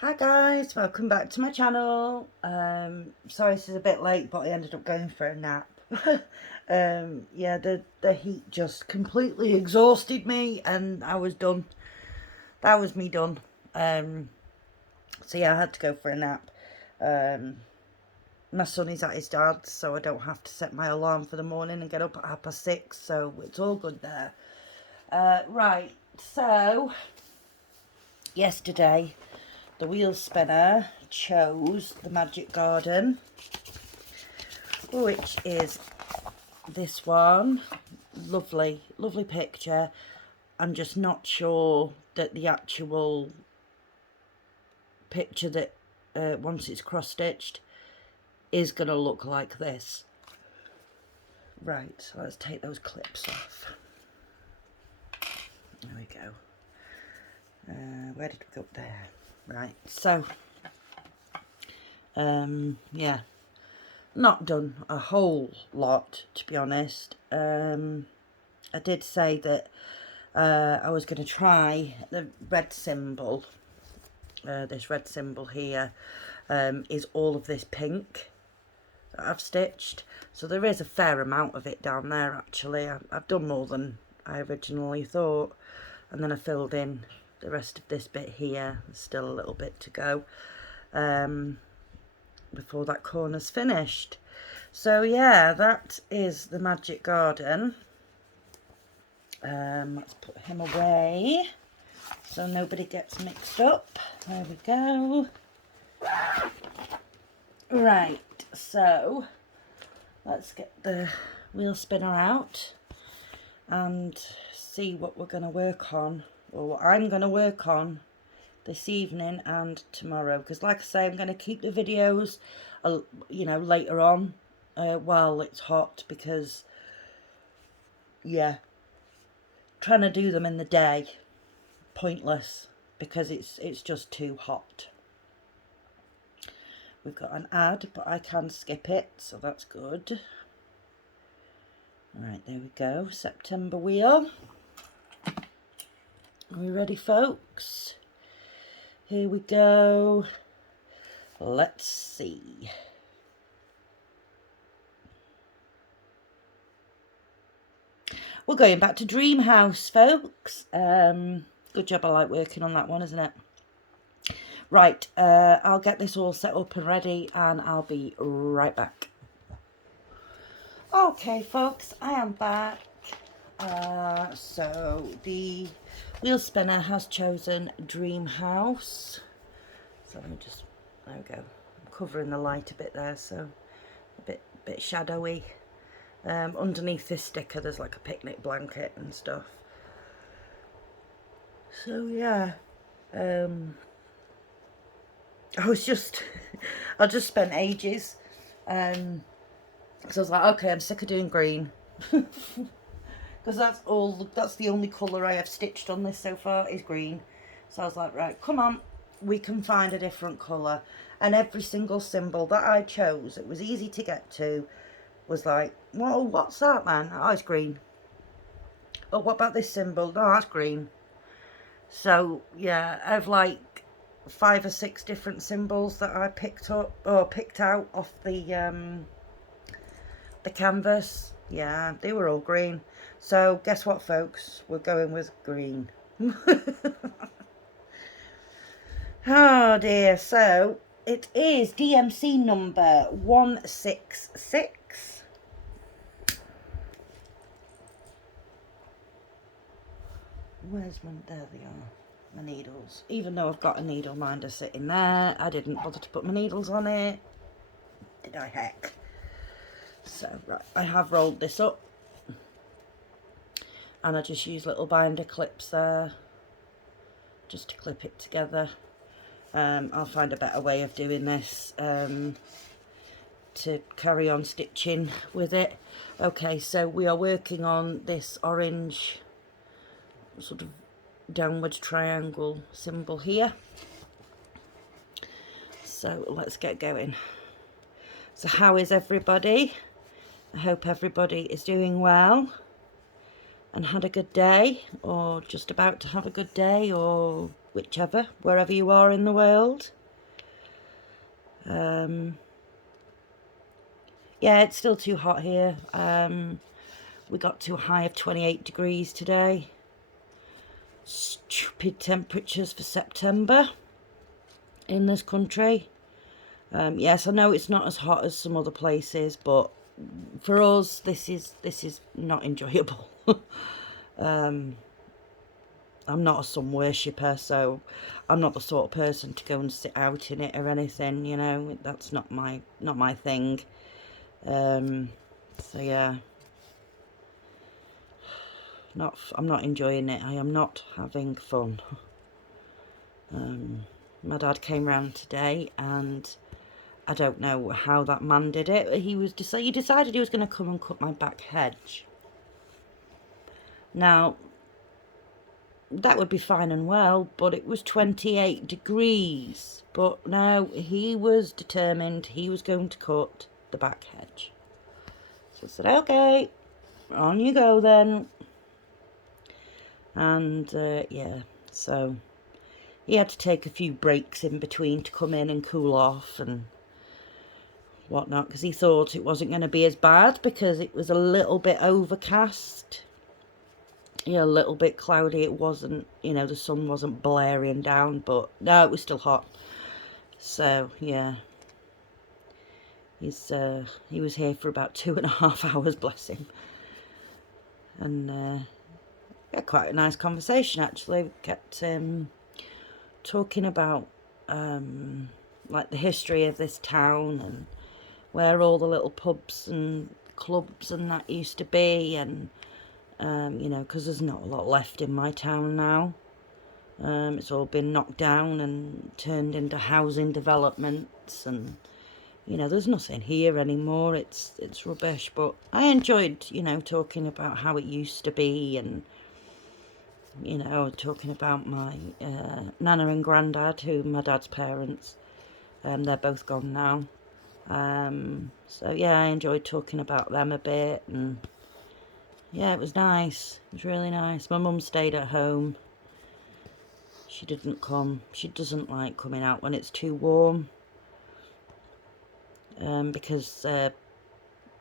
Hi guys, welcome back to my channel. Sorry this is a bit late, but I ended up going for a nap. Yeah, the heat just completely exhausted me and I was done. That was me done. So yeah, I had to go for a nap. My son is at his dad's, so I don't have to set my alarm for the morning and get up at 6:30, so it's all good there. Right, so yesterday the wheel spinner chose the Magic Garden, which is this one. Lovely, lovely picture. I'm just not sure that the actual picture that once it's cross-stitched is going to look like this. Right, so let's take those clips off. There we go. Where did we go? There. Right, so yeah, not done a whole lot, to be honest. I did say that I was going to try the red symbol. This red symbol here is all of this pink that I've stitched. So there is a fair amount of it down there actually. I've done more than I originally thought. And then I filled in the rest of this bit here. There's still a little bit to go before that corner's finished. So yeah, that is the Magic Garden. Let's put him away so nobody gets mixed up. There we go. Right, so let's get the wheel spinner out and see what we're going to work on, or what I'm going to work on this evening and tomorrow, because like I say, I'm going to keep the videos you know, later on while it's hot, because yeah, trying to do them in the day, pointless, because it's just too hot. We've got an ad, but I can skip it, so that's good. Right, there we go, September wheel. Are we ready, folks? Here we go. Let's see. We're going back to Dream House, folks. Good job, I like working on that one, isn't it? Right, I'll get this all set up and ready and I'll be right back. Okay, folks, I am back. So the wheel spinner has chosen Dream House. So let me just, there we go. I'm covering the light a bit there, so a bit shadowy. Underneath this sticker there's like a picnic blanket and stuff. So yeah, I just spent ages, so I was like, okay, I'm sick of doing green, because that's the only colour I have stitched on this so far is green. So I was like, right, come on, we can find a different colour. And every single symbol that I chose, it was easy to get to, was like, whoa, what's that, man? Oh, it's green. Oh, what about this symbol? No, that's green. So yeah, I have like 5 or 6 different symbols that I picked up or picked out off the canvas. Yeah, they were all green. So guess what, folks? We're going with green. Oh dear. So it is DMC number 166. Where's my, there they are, my needles. Even though I've got a needle minder sitting there, I didn't bother to put my needles on it. Did I, heck? So, right, I have rolled this up. And I just use little binder clips there, just to clip it together. I'll find a better way of doing this to carry on stitching with it. Okay, so we are working on this orange sort of downward triangle symbol here. So let's get going. So how is everybody? I hope everybody is doing well and had a good day, or just about to have a good day, or wherever you are in the world. Yeah, it's still too hot here. We got to a high of 28 degrees today. Stupid temperatures for September in this country. Yes, I know it's not as hot as some other places, but for us, this is not enjoyable. I'm not a sun worshipper, so I'm not the sort of person to go and sit out in it or anything, you know. That's not my thing. So yeah, I'm not enjoying it. I am not having fun. My dad came round today, and I don't know how that man did it. He decided he was going to come and cut my back hedge. Now, that would be fine and well, but it was 28 degrees. But no, he was determined he was going to cut the back hedge. So I said, okay, on you go then. And yeah, so he had to take a few breaks in between to come in and cool off and whatnot, because he thought it wasn't going to be as bad because it was a little bit overcast. Yeah, a little bit cloudy. It wasn't, you know, the sun wasn't blaring down, but no, it was still hot. So yeah, he was here for about 2.5 hours, bless him. And yeah, quite a nice conversation actually. We kept talking about like the history of this town and where all the little pubs and clubs and that used to be, and you know, because there's not a lot left in my town now. It's all been knocked down and turned into housing developments, and you know, there's nothing here anymore. It's rubbish. But I enjoyed, you know, talking about how it used to be, and you know, talking about my nana and granddad, who are my dad's parents. They're both gone now. So yeah, I enjoyed talking about them a bit, and yeah, it was nice. It was really nice. My mum stayed at home. She didn't come. She doesn't like coming out when it's too warm. Because of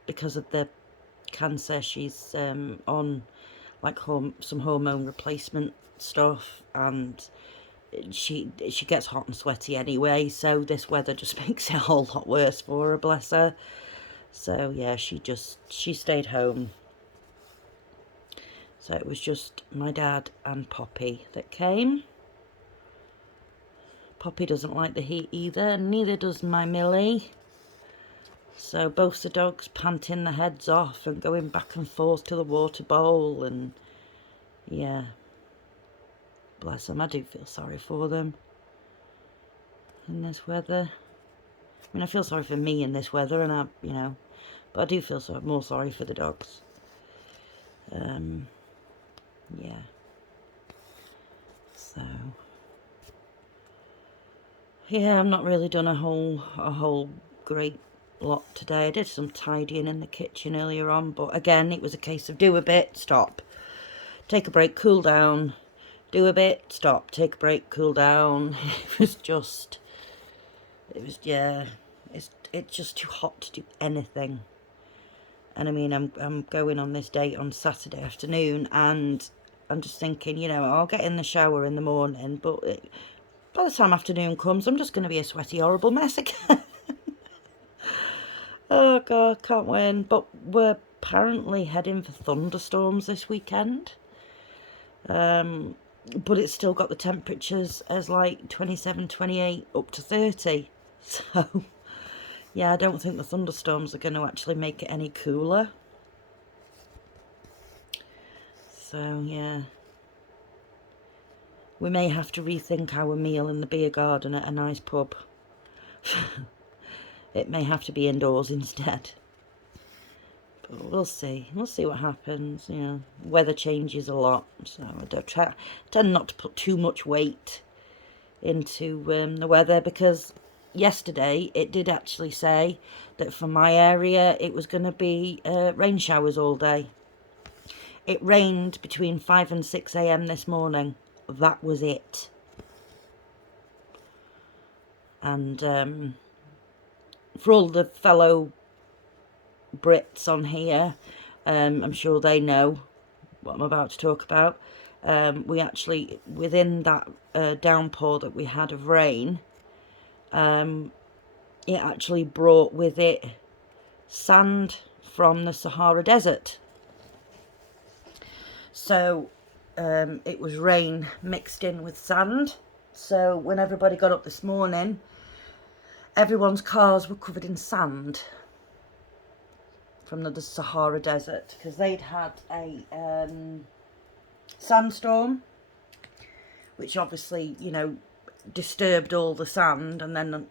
the cancer, she's on like some hormone replacement stuff, and she gets hot and sweaty anyway, so this weather just makes it a whole lot worse for her, bless her. So yeah, she stayed home. So it was just my dad and Poppy that came. Poppy doesn't like the heat either, and neither does my Millie. So both the dogs panting their heads off and going back and forth to the water bowl, and yeah, bless them. I do feel sorry for them in this weather. I mean, I feel sorry for me in this weather, and you know, but I do feel more sorry for the dogs. Yeah. So yeah, I've not really done a whole great lot today. I did some tidying in the kitchen earlier on, but again, it was a case of do a bit, stop, take a break, cool down, do a bit, stop, take a break, cool down. Yeah, it's just too hot to do anything. And I mean, I'm going on this date on Saturday afternoon, and I'm just thinking, you know, I'll get in the shower in the morning, but by the time afternoon comes, I'm just going to be a sweaty, horrible mess again. Oh God, can't win. But we're apparently heading for thunderstorms this weekend. But it's still got the temperatures as like 27, 28, up to 30. So yeah, I don't think the thunderstorms are going to actually make it any cooler. So yeah, we may have to rethink our meal in the beer garden at a nice pub. It may have to be indoors instead. But we'll see. We'll see what happens. You know, weather changes a lot, so I tend not to put too much weight into the weather, because yesterday it did actually say that for my area it was going to be rain showers all day. It rained between 5 and 6 a.m. this morning. That was it. And for all the fellow Brits on here, I'm sure they know what I'm about to talk about. We actually, within that downpour that we had of rain, it actually brought with it sand from the Sahara Desert. So it was rain mixed in with sand. So when everybody got up this morning, everyone's cars were covered in sand from the Sahara Desert, because they'd had a sandstorm, which obviously, you know, disturbed all the sand, and then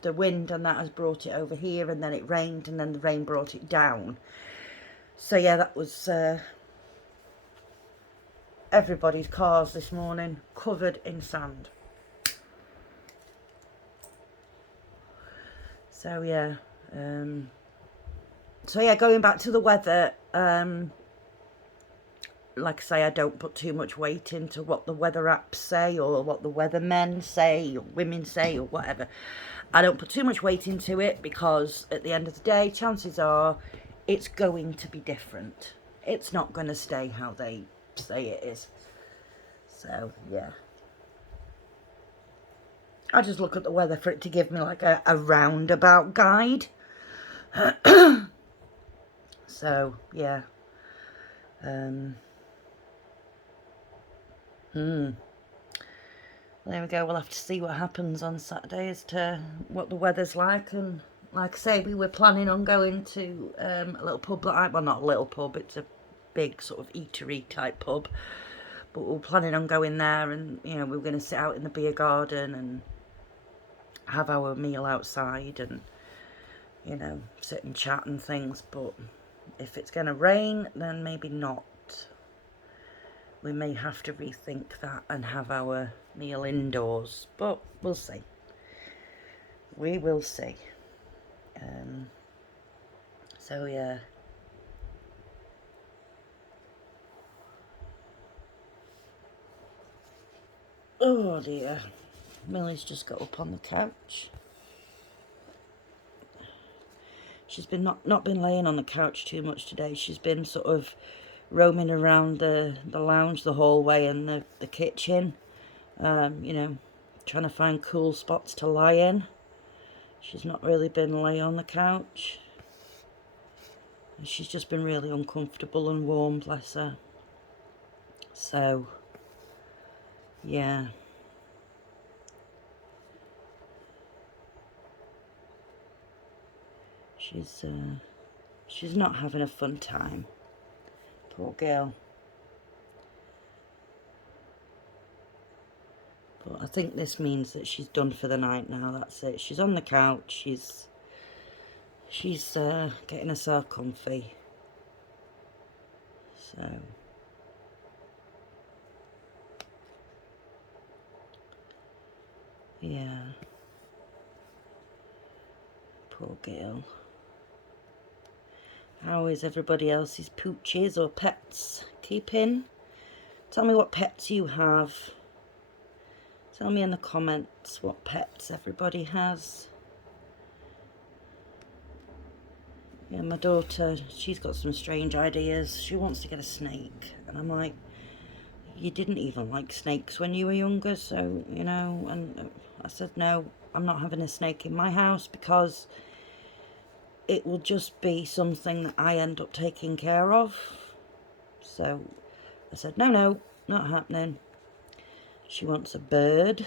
the wind and that has brought it over here, and then it rained, and then the rain brought it down. So yeah, that was everybody's cars this morning covered in sand. So yeah, going back to the weather, like I say, I don't put too much weight into what the weather apps say, or what the weathermen say, or women say, or whatever. I don't put too much weight into it, because at the end of the day, chances are it's going to be different. It's not going to stay how they say it is. So yeah, I just look at the weather for it to give me like a roundabout guide. So yeah, there we go. We'll have to see what happens on Saturday as to what the weather's like. And like I say, we were planning on going to a little pub that well, not a little pub, it's a big sort of eatery type pub. But we were planning on going there, and you know, we were going to sit out in the beer garden and have our meal outside, and you know, sit and chat and things. But if it's going to rain, then maybe not. We may have to rethink that and have our meal indoors, but we'll see. We will see. So yeah. Oh dear. Millie's just got up on the couch. She's been not been laying on the couch too much today. She's been sort of roaming around the lounge, the hallway, and the kitchen. You know, trying to find cool spots to lie in. She's not really been lay on the couch. She's just been really uncomfortable and warm, bless her. So, yeah. She's not having a fun time. Poor girl. But I think this means that she's done for the night now. That's it. She's on the couch. She's getting herself comfy. So yeah. Poor girl. How is everybody else's pooches or pets keeping? Tell me what pets you have. Tell me in the comments what pets everybody has. Yeah, my daughter, she's got some strange ideas. She wants to get a snake. And I'm like, you didn't even like snakes when you were younger, so, you know. And I said, no, I'm not having a snake in my house, because it will just be something that I end up taking care of. So I said, no, not happening. She wants a bird,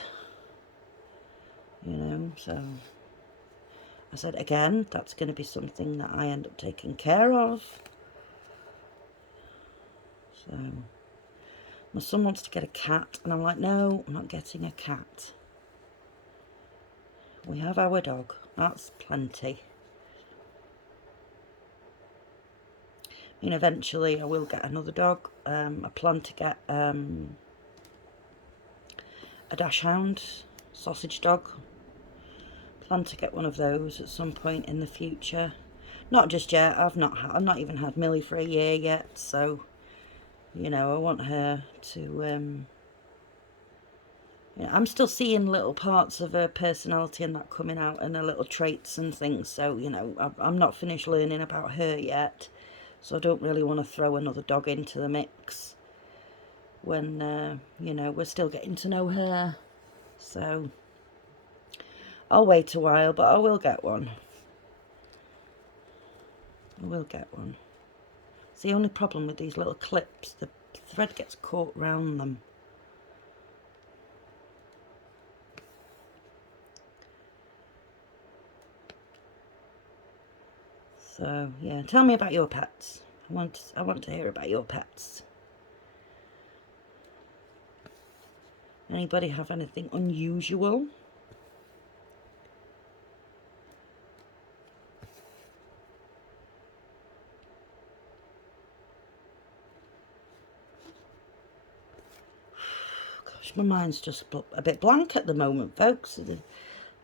you know, so I said, again, that's going to be something that I end up taking care of. So my son wants to get a cat, and I'm like, no, I'm not getting a cat. We have our dog, that's plenty. I mean, eventually I will get another dog. I plan to get a dachshund, sausage dog. Plan to get one of those at some point in the future. Not just yet. I've not even had Millie for a year yet, so you know, I want her to Yeah, I'm still seeing little parts of her personality and that coming out, and her little traits and things. So, you know, I'm not finished learning about her yet. So I don't really want to throw another dog into the mix when, you know, we're still getting to know her. So I'll wait a while, but I will get one. I will get one. It's the only problem with these little clips. The thread gets caught round them. So, yeah, tell me about your pets. I want to hear about your pets. Anybody have anything unusual? Gosh, my mind's just a bit blank at the moment, folks.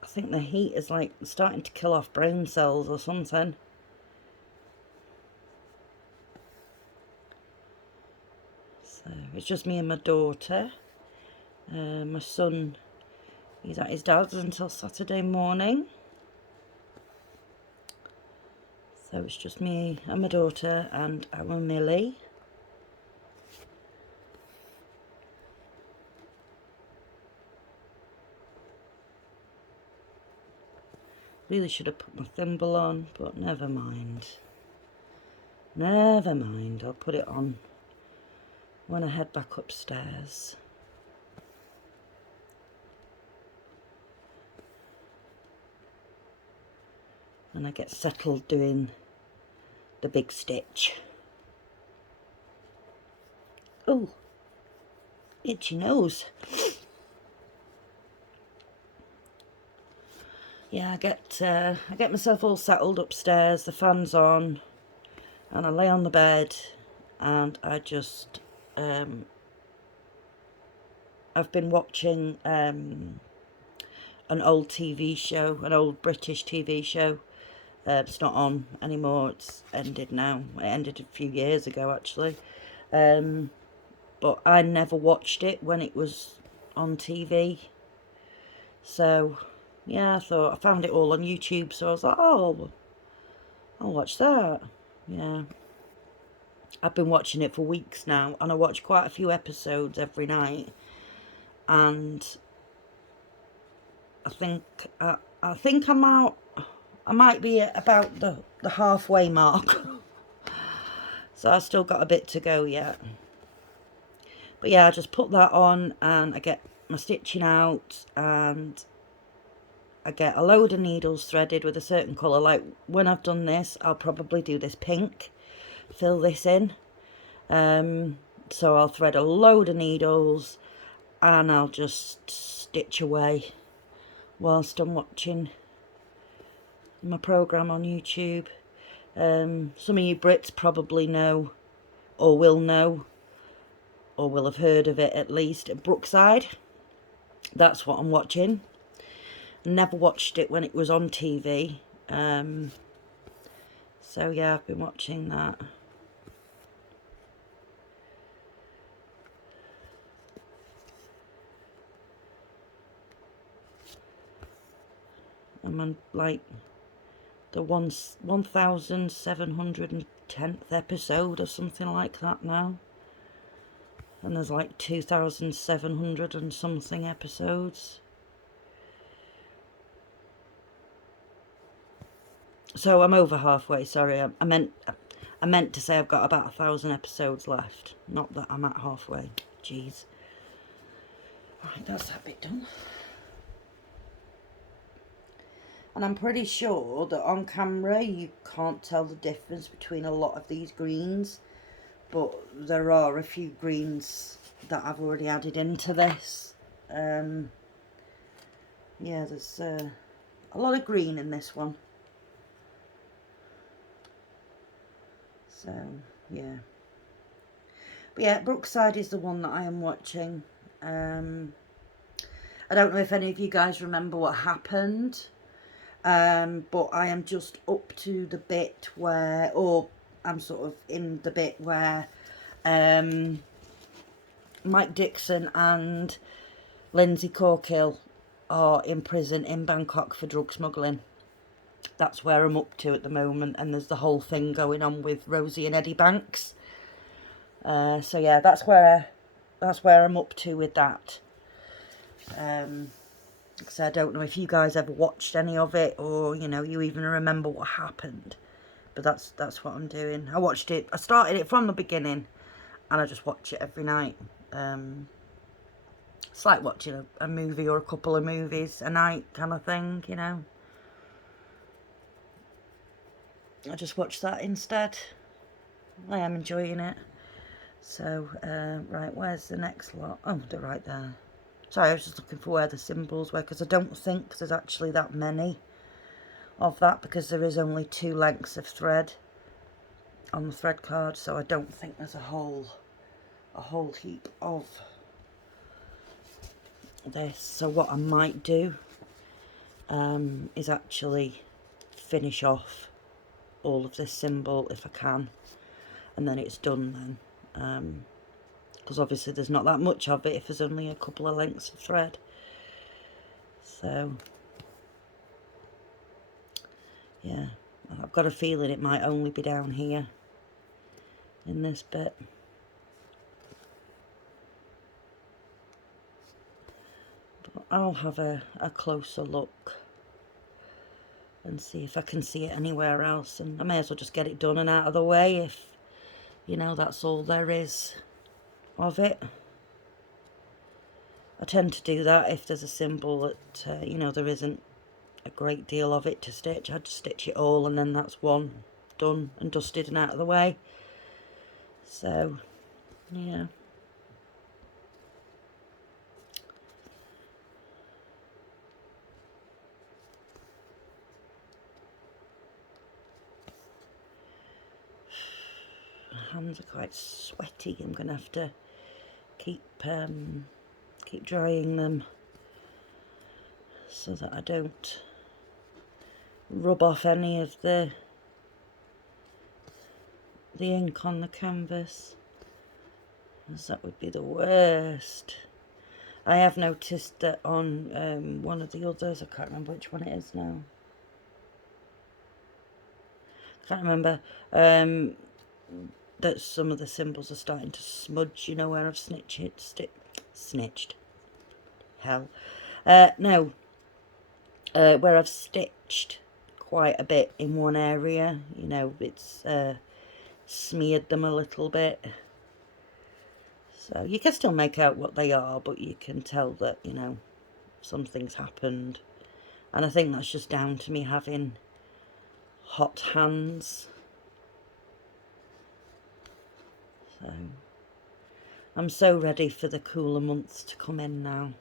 I think the heat is like starting to kill off brain cells or something. So it's just me and my daughter. My son, he's at his dad's until Saturday morning. So it's just me and my daughter and our Millie. Really should have put my thimble on, but never mind. Never mind, I'll put it on when I head back upstairs. And I get settled doing the big stitch. Oh, itchy nose. Yeah, I get myself all settled upstairs, the fan's on, and I lay on the bed, and I just, I've been watching an old TV show, an old British TV show. It's not on anymore, it's ended now. It ended a few years ago, actually. But I never watched it when it was on TV. So, yeah, I found it all on YouTube, so I was like, oh, I'll watch that. Yeah. I've been watching it for weeks now, and I watch quite a few episodes every night. And I think I'm out. I might be at about the halfway mark. So I've still got a bit to go yet. But yeah, I just put that on and I get my stitching out, and I get a load of needles threaded with a certain colour. Like when I've done this, I'll probably do this pink, fill this in. So I'll thread a load of needles and I'll just stitch away whilst I'm watching my programme on YouTube. Some of you Brits probably know, or will know, or will have heard of it at least. Brookside, that's what I'm watching. Never watched it when it was on TV. So yeah, I've been watching that. I'm on like the 1710th episode or something like that now. And there's like 2,700 and something episodes. So I'm over halfway, sorry. I meant to say I've got about 1,000 episodes left. Not that I'm at halfway. Jeez. Right, that's that bit done. And I'm pretty sure that on camera you can't tell the difference between a lot of these greens. But there are a few greens that I've already added into this. Yeah, there's a lot of green in this one. So, yeah. But yeah, Brookside is the one that I am watching. I don't know if any of you guys remember what happened. But I am just up to the bit where, or I'm sort of in the bit where Mike Dixon and Lindsay Corkill are in prison in Bangkok for drug smuggling. That's where I'm up to at the moment, and there's the whole thing going on with Rosie and Eddie Banks. So yeah, that's where I'm up to with that. Because I don't know if you guys ever watched any of it, or you know, you even remember what happened. But that's what I'm doing. I started it from the beginning, and I just watch it every night. It's like watching a movie or a couple of movies a night kind of thing, you know. I just watch that instead. I am enjoying it. So, right, where's the next lot? Oh, they're right there. Sorry, I was just looking for where the symbols were, because I don't think there's actually that many of that, because there is only 2 lengths of thread on the thread card, so I don't think there's a whole heap of this. So what I might do is actually finish off all of this symbol if I can, and then it's done then, because obviously there's not that much of it if there's only a couple of lengths of thread. So yeah, I've got a feeling it might only be down here in this bit. But I'll have a closer look and see if I can see it anywhere else, and I may as well just get it done and out of the way if, you know, that's all there is of it. I tend to do that if there's a symbol that, you know, there isn't a great deal of it to stitch. I just stitch it all, and then that's one done and dusted and out of the way. So, yeah. My hands are quite sweaty. I'm going to have to keep drying them so that I don't rub off any of the ink on the canvas, as that would be the worst. I have noticed that on one of the others, I can't remember which one it is now. Can't remember. That some of the symbols are starting to smudge, you know, where I've snitched. Hell. No. Where I've stitched quite a bit in one area, you know, it's smeared them a little bit. So you can still make out what they are, but you can tell that, you know, something's happened. And I think that's just down to me having hot hands. So I'm so ready for the cooler months to come in now.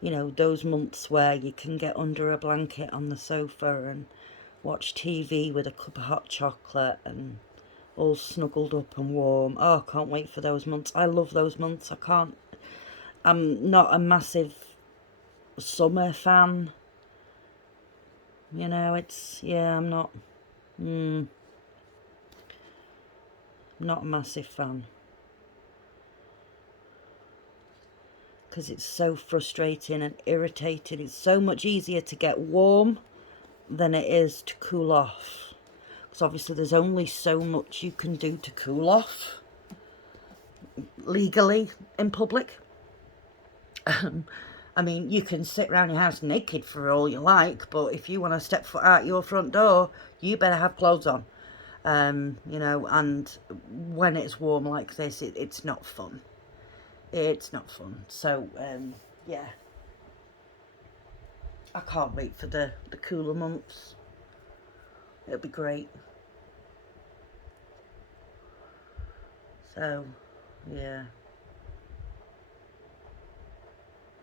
You know, those months where you can get under a blanket on the sofa and watch TV with a cup of hot chocolate and all snuggled up and warm. Oh, I can't wait for those months. I love those months. I'm not a massive summer fan. You know, I'm not a massive fan. Because it's so frustrating and irritating. It's so much easier to get warm than it is to cool off. Because obviously there's only so much you can do to cool off legally in public. I mean, you can sit around your house naked for all you like, but if you want to step foot out your front door, you better have clothes on. You know, and when it's warm like this, it's not fun. It's not fun. So, yeah. I can't wait for the cooler months. It'll be great. So, yeah.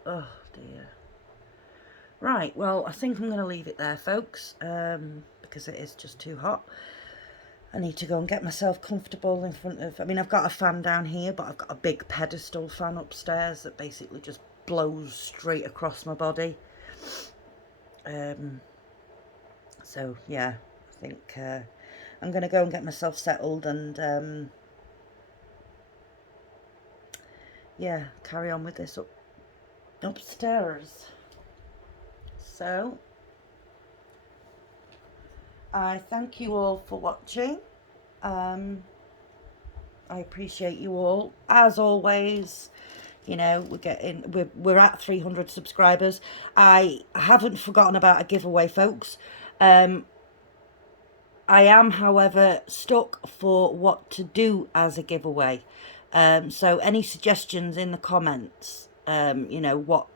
Oh, dear. Right, well, I think I'm going to leave it there, folks, because it is just too hot. I need to go and get myself comfortable in front of... I mean, I've got a fan down here, but I've got a big pedestal fan upstairs that basically just blows straight across my body. So, yeah, I think I'm going to go and get myself settled and, yeah, carry on with this upstairs. So, I thank you all for watching. I appreciate you all. As always, you know, we're at 300 subscribers. I haven't forgotten about a giveaway, folks. I am, however, stuck for what to do as a giveaway. So any suggestions in the comments, you know, what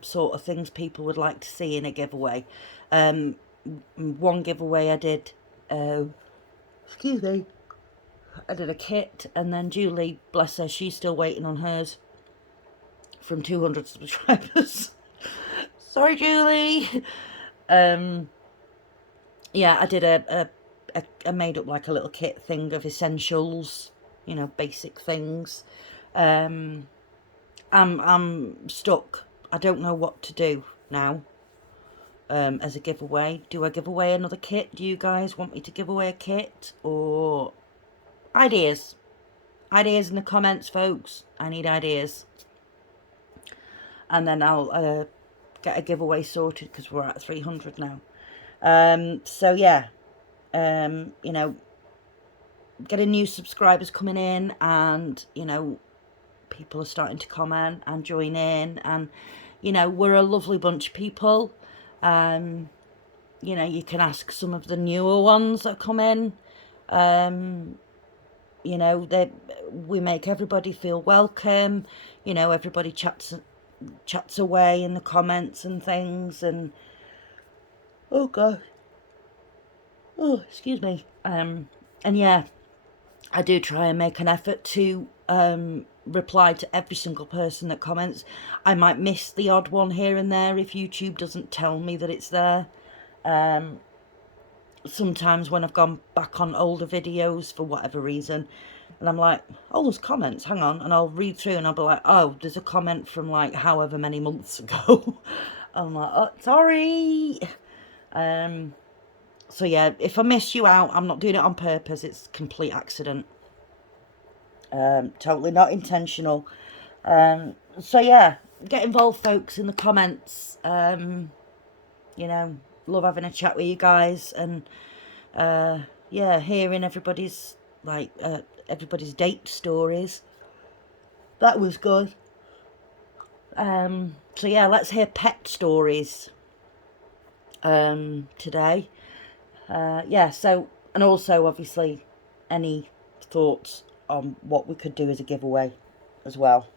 sort of things people would like to see in a giveaway. One giveaway I did, excuse me, I did a kit, and then Julie, bless her, she's still waiting on hers from 200 subscribers. Sorry, Julie. Yeah, I did I made up like a little kit thing of essentials, you know, basic things. I'm stuck. I don't know what to do now. As a giveaway, do I give away another kit? Do you guys want me to give away a kit, or ideas? Ideas in the comments, folks. I need ideas, and then I'll get a giveaway sorted because we're at 300 now. So yeah. You know, getting new subscribers coming in, and, you know, people are starting to comment and join in, and, you know, we're a lovely bunch of people. You know, you can ask some of the newer ones that come in. You know, we make everybody feel welcome. You know, everybody chats away in the comments and things, and oh god. Oh, excuse me. And yeah, I do try and make an effort to reply to every single person that comments. I might miss the odd one here and there if YouTube doesn't tell me that it's there. Sometimes when I've gone back on older videos for whatever reason, and I'm like, oh, there's comments, hang on, and I'll read through and I'll be like, oh, there's a comment from like however many months ago. I'm like, oh, sorry. So yeah, if I miss you out, I'm not doing it on purpose. It's complete accident. Totally not intentional. So yeah, get involved, folks, in the comments. You know, love having a chat with you guys, and yeah, hearing everybody's date stories. That was good. So yeah, let's hear pet stories today. Yeah, so, and also obviously any thoughts on what we could do as a giveaway as well.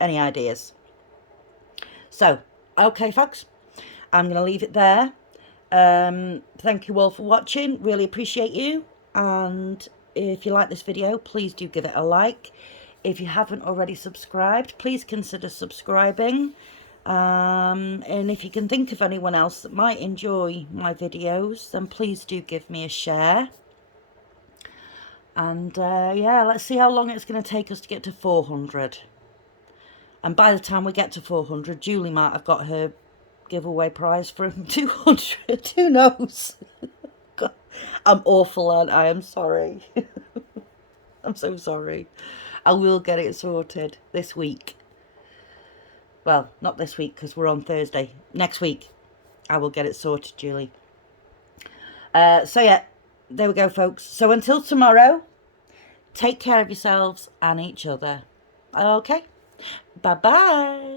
Any ideas? So, okay, folks, I'm going to leave it there. Thank you all for watching. Really appreciate you. And if you like this video, please do give it a like. If you haven't already subscribed, please consider subscribing. And if you can think of anyone else that might enjoy my videos, then please do give me a share. And yeah, let's see how long it's going to take us to get to 400. And by the time we get to 400, Julie might have got her giveaway prize from 200. Who knows? God, I'm awful, aren't I? I'm sorry. I'm so sorry. I will get it sorted this week. Well, not this week because we're on Thursday. Next week, I will get it sorted, Julie. So yeah, there we go, folks. So until tomorrow, take care of yourselves and each other. Okay? Bye-bye.